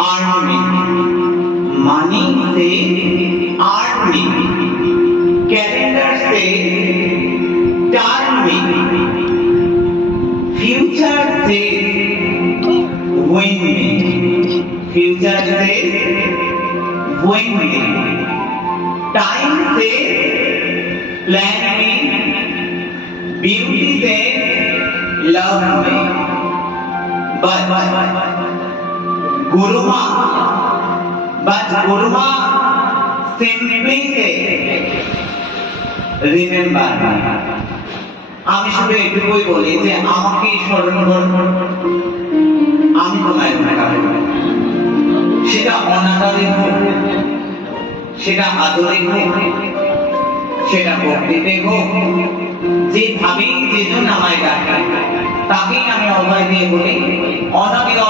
army, money से army, calendar से termy, future से wind, future से wind, time से planning, beauty से love में, गुरुमा simply से remember আমি শুধু এটুকুই বলি যে আমাকে স্মরণ করো আমি তোমায় মনে রাখবো সেটা অনাদারে হোক সেটা আদরে হোক সেটা ভক্তিতে হোক যেভাবেই যেজন আমায় ডাকে তাকেই আমি অভয় দিয়ে বলি অনাবিল